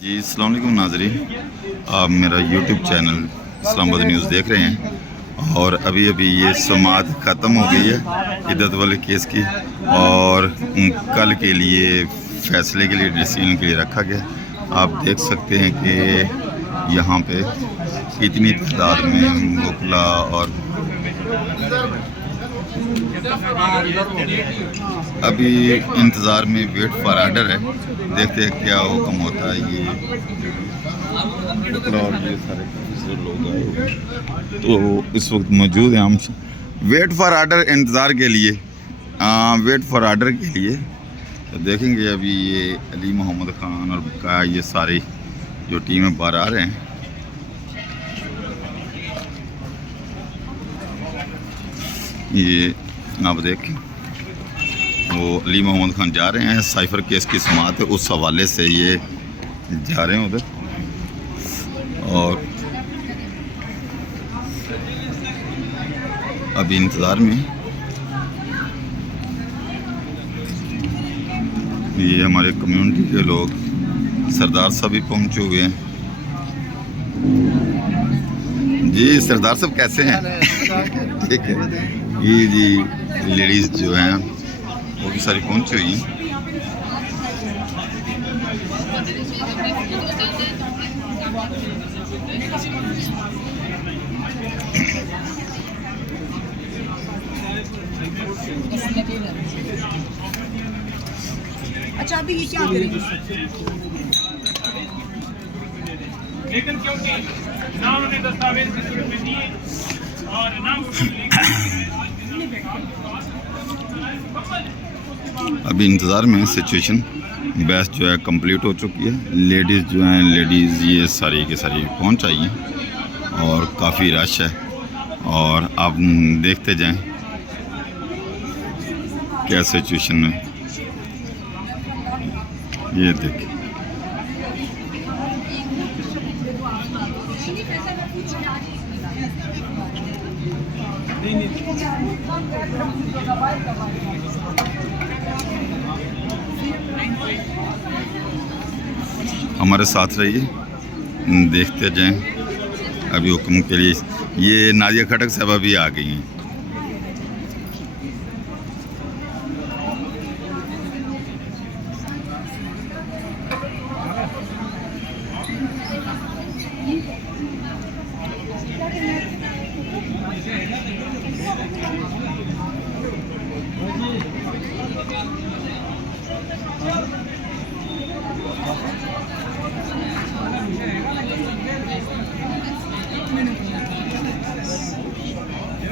जी अस्सलाम वालेकुम नाज़रीन, आप मेरा यूट्यूब चैनल इस्लामाबाद न्यूज़ देख रहे हैं। और अभी ये समाअत ख़त्म हो गई है इद्दत वाले केस की, और कल के लिए फ़ैसले के लिए डिसीजन के लिए रखा गया। आप देख सकते हैं कि यहाँ पे कितनी तादाद में वकला और अभी इंतज़ार में वेट फॉर आर्डर है। देखते हैं क्या हुक्म होता है। ये सारे लोग आए तो इस वक्त मौजूद हैं। हम वेट फॉर आर्डर, इंतज़ार के लिए, वेट फॉर आर्डर के लिए। तो देखेंगे अभी ये अली मोहम्मद ख़ान और का ये सारी जो टीमें बाहर आ रहे हैं। ये आप देखें, वो अली मोहम्मद ख़ान जा रहे हैं, साइफ़र केस की समाअत है, उस हवाले से ये जा रहे हैं उधर। और अभी इंतज़ार में ये हमारे कम्युनिटी के लोग, सरदार साहब भी पहुंचे हुए हैं। जी सरदार साहब कैसे हैं? ठीक है। ये जी लेडीज़ जो हैं वो भी सारी पहुंची हुई हैं। अच्छा अभी ये क्या करेंगे? लेकिन क्योंकि ना उन्होंने दस्तावेज की सूरत में दिए और ना अभी इंतज़ार में सिचुएशन बहस जो है कंप्लीट हो चुकी है। लेडीज़ जो हैं, लेडीज़ ये सारी की सारी पहुंच आई हैं और काफ़ी रश है। और आप देखते जाएं क्या सिचुएशन है। ये देखिए, हमारे साथ रहिए, देखते जाएं। अभी हुक्म के लिए ये नाजिया खटक साहबा भी आ गई हैं।